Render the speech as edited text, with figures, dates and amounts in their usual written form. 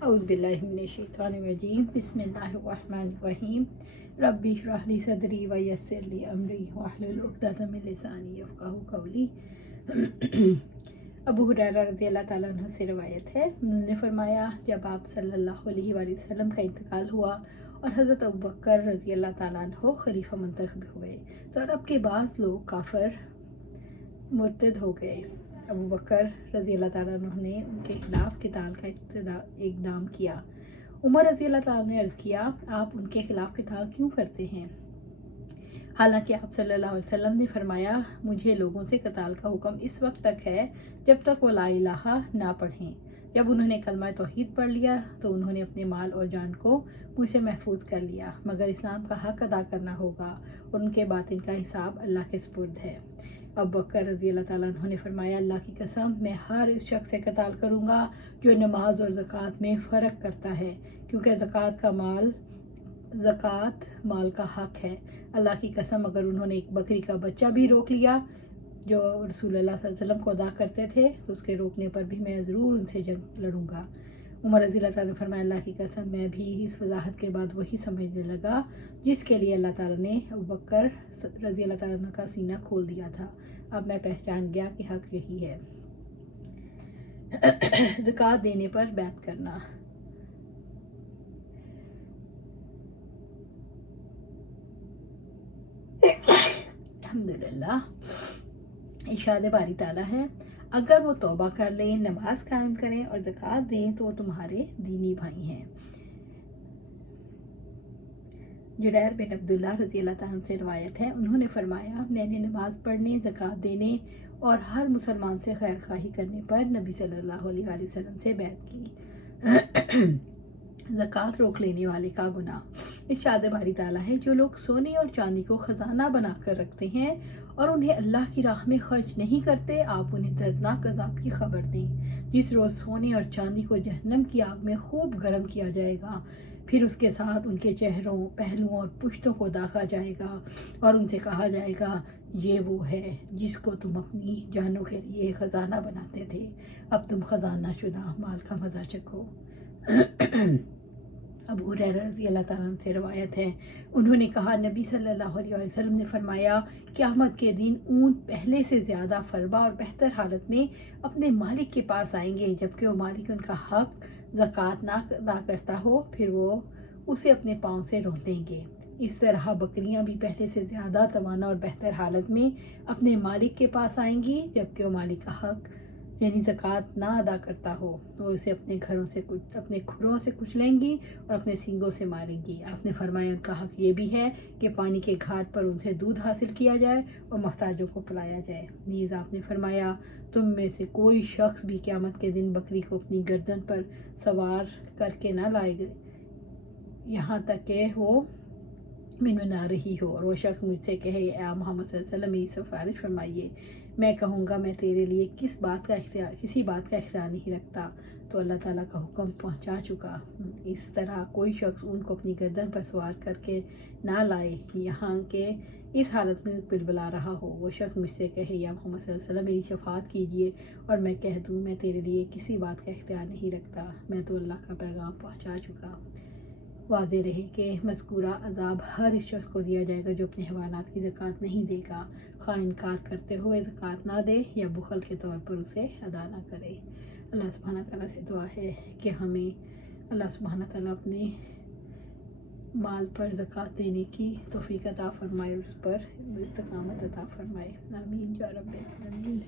औज़ु बिल्लाहि मिनश्शैतानिर्रजीम बिस्मिल्लाहिर्रहमानिर्रहीम रब्बि इश्रह ली सदरी व यस्सिर ली अमरी वहलुल उक़दतम मिन लिसानी यफ़क़हू क़ौली। अबू हुरैरा रज़ियल्लाहु ताला अन्हु से रवायत है, उन्होंने फरमाया जब आप सल्लल्लाहु अलैहि वसल्लम का इंतकाल हुआ और हज़रत अबू बकर रज़ियल्लाहु ताला अन्हु खलीफा मुंतखब हुए तो अरब के बाज़ लोग काफ़िर मुर्तद हो गए। अबू बकर रज़ियल्लाहु ताला अन्हु ने उनके खिलाफ क़िताल का इक़दाम किया। उमर रज़ियल्लाहु ताला ने अर्ज़ किया, आप उनके खिलाफ क़िताल क्यों करते हैं? हालांकि आप सल्लल्लाहु अलैहि वसल्लम ने फरमाया, मुझे लोगों से क़िताल का हुक्म इस वक्त तक है जब तक वो ला इलाहा ना पढ़ें। जब उन्होंने कलमा तौहीद पढ़ लिया तो उन्होंने अपने माल और जान को मुझसे महफूज कर लिया, मगर इस्लाम का हक़ अदा करना होगा और उनके बातिन का हिसाब अल्लाह के सुपुर्द है। अबू बकर रज़ियल्लाहु ताला अन्हु ने फरमाया, अल्लाह की कसम मैं हर इस शख्स से क़िताल करूँगा जो नमाज और ज़कात में फ़र्क करता है, क्योंकि ज़कात माल का हक़ है। अल्लाह की कसम अगर उन्होंने एक बकरी का बच्चा भी रोक लिया जो रसूलुल्लाह सल्लल्लाहु अलैहि वसल्लम को अदा करते थे तो उसके रोकने पर भी मैं ज़रूर उनसे जंग लड़ूंगा। उमर रज़ियल्लाहु ताला ने फरमाया, अल्लाह की कसम मैं भी इस वजाहत के बाद वही समझने लगा जिसके लिए अल्लाह ताला ने अबू बकर रज़ियल्लाहु ताला का सीना खोल दिया था। अब मैं पहचान गया कि हक़ यही है। ज़कात देने पर बैत करना। अल्हम्दुलिल्लाह, इरशाद बारी ताला है, अगर वो तौबा कर लें, नमाज कायम करें और ज़कात दें तो वो तुम्हारे दीनी भाई हैं। जुरैर बिन अब्दुल्लाह रज़ियल्लाहु ताला से रवायत है, उन्होंने फरमाया, मैंने नमाज पढ़ने, ज़कात देने और हर मुसलमान से खैर खाही करने पर नबी सल्लल्लाहु अलैहि वसल्लम से बैत की। ज़कात रोक लेने वाले का गुनाह। इरशाद बारी ताला है, जो लोग सोने और चांदी को ख़जाना बनाकर रखते हैं और उन्हें अल्लाह की राह में खर्च नहीं करते, आप उन्हें दर्दनाक अज़ाब की खबर दें। जिस रोज़ सोने और चांदी को जहन्नम की आग में खूब गर्म किया जाएगा, फिर उसके साथ उनके चेहरों, पहलुओं और पुश्तों को दागा जाएगा और उनसे कहा जाएगा, ये वो है जिसको तुम अपनी जानों के लिए ख़जाना बनाते थे, अब तुम ख़जाना शुदा माल का मज़ा चखो। अबू हुरैरा रज़ियल्लाहु ताला अन्हु से रवायत है, उन्होंने कहा, नबी सल्लल्लाहु अलैहि वसल्लम ने फरमाया, क़यामत के दिन ऊँट पहले से ज़्यादा फरबा और बेहतर हालत में अपने मालिक के पास आएंगे, जबकि वो मालिक उनका हक़ ज़कात ना अदा करता हो, फिर वो उसे अपने पाँव से रौंदेंगे। इस तरह बकरियां भी पहले से ज़्यादा तवाना और बेहतर हालत में अपने मालिक के पास आएंगी, जबकि वो मालिक का हक़ यानी ज़कात ना अदा करता हो, वो उसे अपने खुरों से कुचलेंगी और अपने सींगों से मारेंगी। आपने फरमाया, उनका हक़ ये भी है कि पानी के घाट पर उनसे दूध हासिल किया जाए और मोहताजों को पिलाया जाए। नीज़ आपने फरमाया, तुम में से कोई शख्स भी क़यामत के दिन बकरी को अपनी गर्दन पर सवार करके ना लाएगा यहाँ तक कि वो मैंने ना रही हो और वो शख्स मुझसे कहे, या मोहम्मद सल्लल्लाहु अलैहि वसल्लम मेरी सिफारिश फरमाइए। मैं कहूँगा, मैं तेरे लिए किसी बात का इख्तियार नहीं रखता, तो अल्लाह ताला का हुक्म पहुँचा चुका। इस तरह कोई शख्स उनको अपनी गर्दन पर सवार करके ना लाए यहाँ के इस हालत में बिलबिला रहा हो। वो शख्स मुझसे कहे, या मोहम्मद सल्लल्लाहु अलैहि वसल्लम मेरी शफाअत कीजिए, और मैं कह दूँ, मैं तेरे लिए किसी बात का इख्तियार नहीं रखता, मैं तो अल्लाह का पैगाम पहुँचा चुका। वाज़े रहे कि मज़कूरा अज़ाब हर इस शख्स को दिया जाएगा जो अपने हवालात की ज़कात नहीं देगा, खा इनकार करते हुए ज़कात ना दे या बुखल के तौर पर उसे अदा ना करे। अल्लाह सुब्हाना ताला से दुआ है कि हमें अल्लाह सुब्हाना ताला अपने माल पर ज़कात देने की तौफ़ीक़ अता फ़रमाए, उस पर इस्तिक़ामत अता फ़रमाए। आमीन या रब्बिल आलमीन।